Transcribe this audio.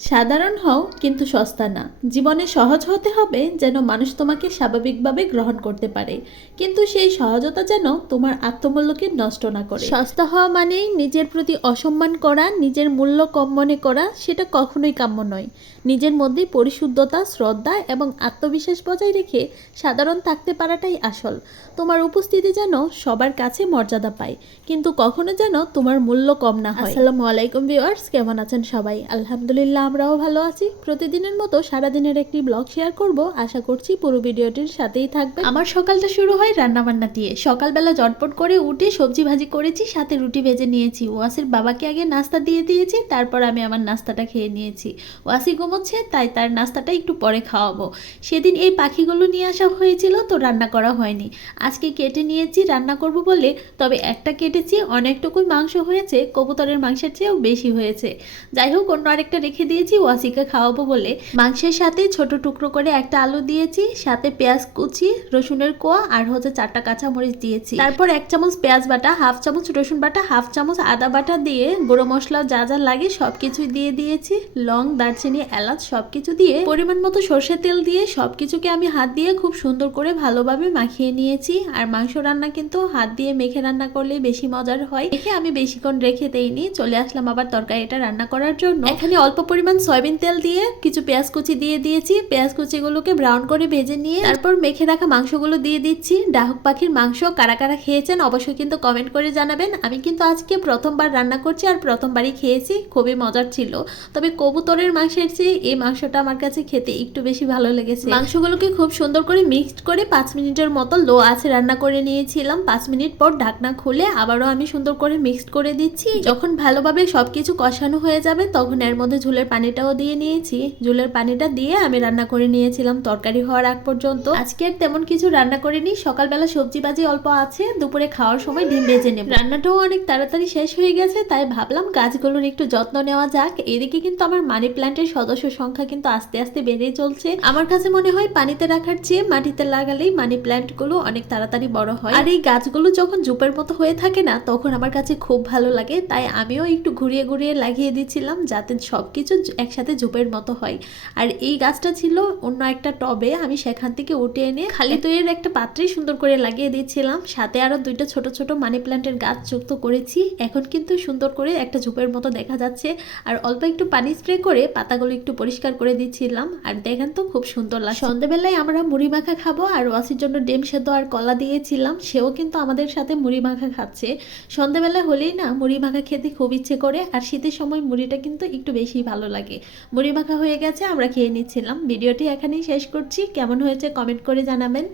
সাধারণ হও কিন্তু সস্তা না। জীবনে সহজ হতে হবে যেন মানুষ তোমাকে স্বাভাবিকভাবে গ্রহণ করতে পারে, কিন্তু সেই সহজতা যেন তোমার আত্মমূল্যকে নষ্ট না করে। সস্তা হওয়া মানেই নিজের প্রতি অসম্মান করা, নিজের মূল্য কম মনে করা, সেটা কখনোই কাম্য নয়। নিজের মধ্যে পরিশুদ্ধতা, শ্রদ্ধা এবং আত্মবিশ্বাস বজায় রেখে সাধারণ থাকতে পারাটাই আসল। তোমার উপস্থিতি যেন সবার কাছে মর্যাদা পায়, কিন্তু কখনো যেন তোমার মূল্য কম না হয়। আসসালামু আলাইকুম ভিউয়ার্স, কেমন আছেন সবাই? আলহামদুলিল্লাহ, আমরাও ভালো আছি। প্রতিদিনের মতো সারাদিনের একটি ব্লগ শেয়ার করব, আশা করছি পুরো ভিডিওটির সাথেই থাকবে। আমার সকালটা শুরু হয় রান্নাবান্না দিয়ে। সকালবেলা জটপট করে উঠে সবজি ভাজি করেছি, সাথে রুটি ভেজে নিয়েছি। ওয়াসির বাবাকে আগে নাস্তা দিয়ে দিয়েছি, তারপর আমি আমার নাস্তাটা খেয়ে নিয়েছি। ওয়াসি ঘুমোচ্ছে, তাই তার নাস্তাটা একটু পরে খাওয়াবো। সেদিন এই পাখিগুলো নিয়ে আসা হয়েছিল, তো রান্না করা হয়নি। আজকে কেটে নিয়েছি রান্না করব বলে, তবে একটা কেটেছি, অনেকটুকুই মাংস হয়েছে, কবুতরের মাংসের চেয়েও বেশি হয়েছে। যাই হোক, অন্য আরেকটা রেখে দিয়েছি ওয়াসিকে খাওয়াবো বলে। মাংসের সাথে ছোট টুকরো করে একটা আলু দিয়েছি, সাথে পেঁয়াজ কুচি, রসুনের কোয়া আর হচ্ছে 4টা কাঁচামরিচ দিয়েছি। তারপর 1 চামচ পেঁয়াজ বাটা, 1/2 চামচ রসুন বাটা, 1/2 চামচ আদা বাটা দিয়ে গুঁড়ো মশলা যা যা লাগে সবকিছু দিয়ে দিয়েছি। লং, দারচিনি, এলাচ সবকিছু দিয়ে পরিমাণ মতো সর্ষের তেল দিয়ে সবকিছুকে আমি হাত দিয়ে খুব সুন্দর করে ভালোভাবে মাখিয়ে নিয়েছি। আর মাংস রান্না কিন্তু হাত দিয়ে মেখে রান্না করলে বেশি মজার হয়। দেখে আমি বেশিক্ষণ রেখে দেইনি, চলে আসলাম আবার তরকারিটা রান্না করার জন্য। এখানে অল্প পরিমাণ সয়াবিন তেল দিয়ে কিছু পেঁয়াজ কুচি দিয়ে দিয়েছি। পেঁয়াজ কুচিগুলোকে ব্রাউন করে ভেজে নিয়ে তারপর মেখে রাখা মাংসগুলো দিয়ে দিচ্ছি। ডাহুক পাখির মাংস কারা কারা খেয়েছেন অবশ্যই কিন্তু কমেন্ট করে জানাবেন। আমি কিন্তু আজকে প্রথমবার রান্না করছি আর প্রথমবারই খেয়েছি, খুবই মজার ছিল। তবে কবুতরের মাংসের চেয়ে এই মাংসটা আমার কাছে খেতে একটু বেশি ভালো লেগেছে। মাংসগুলোকে খুব সুন্দর করে মিক্সড করে 5 মিনিটের মতো লো আঁচে রান্না করে নিয়েছিলাম। 5 মিনিট পর ঢাকনা খুলে আবারও আমি সুন্দর করে মিক্সড করে দিচ্ছি। যখন ভালোভাবে সবকিছু কষানো হয়ে যাবে তখন এর মধ্যে ঝোলের পানিটাও দিয়ে নিয়েছি। ঝোলের পানিটা দিয়ে আমি রান্না করে নিয়েছিলাম তরকারি হওয়ার আগ পর্যন্ত। আজকে আর তেমন কিছু রান্না করিনি, সকালবেলা সবজি বাজি অল্প আছে, দুপুরে খাওয়ার সময় ডিম ভেজে নেব। রান্নাটাও অনেক তাড়াতাড়ি শেষ হয়ে গেছে, তাই ভাবলাম গাছগুলোর একটু যত্ন নেওয়া যাক। এদিকে কিন্তু আমার মানি প্ল্যান্টের সদস্য সংখ্যা কিন্তু আস্তে আস্তে বেড়েই চলছে। আমার কাছে মনে হয় পানিতে রাখার চেয়ে মাটিতে লাগালেই মানি প্ল্যান্ট গুলো অনেক তাড়াতাড়ি বড় হয়। আর এই গাছগুলো যখন ঝোপের মতো হয়ে থাকে না, তখন আমার কাছে খুব ভালো লাগে, তাই আমিও একটু ঘুরিয়ে ঘুরিয়ে লাগিয়ে দিচ্ছিলাম যাতে সবকিছু একসাথে ঝোপের মতো হয়। আর এই গাছটা ছিল অন্য একটা টবে, আমি সেখান থেকে উঠে এনে খালি তৈরির একটা পাত্রে সুন্দর করে লাগিয়ে দিচ্ছিলাম। সাথে আরো 2টা ছোট ছোট মানি প্ল্যান্টের গাছ যুক্ত করেছি। এখন কিন্তু সুন্দর করে একটা ঝোপের মতো দেখা যাচ্ছে। আর অল্প একটু পানি স্প্রে করে পাতাগুলো একটু পরিষ্কার করে দিচ্ছিলাম। আর দেখেন তো খুব সুন্দর লাগে। সন্ধ্যাবেলায় আমরা মুড়ি মাখা খাবো, আর ওয়াসির জন্য ডিম সেদ্ধ আর কলা দিয়েছিলাম, সেও কিন্তু আমাদের সাথে মুড়ি মাখা খাচ্ছে। সন্ধ্যাবেলা হলেই না মুড়ি মাখা খেতে খুব ইচ্ছে করে, আর শীতের সময় মুড়িটা কিন্তু একটু বেশি ভালো লাগে। মুড়ি মাখা হয়ে গেছে, আমরা খেয়ে নিচ্ছিলাম। ভিডিওটি এখানেই শেষ করছি। কেমন হয়েছে কমেন্ট করে জানাবেন।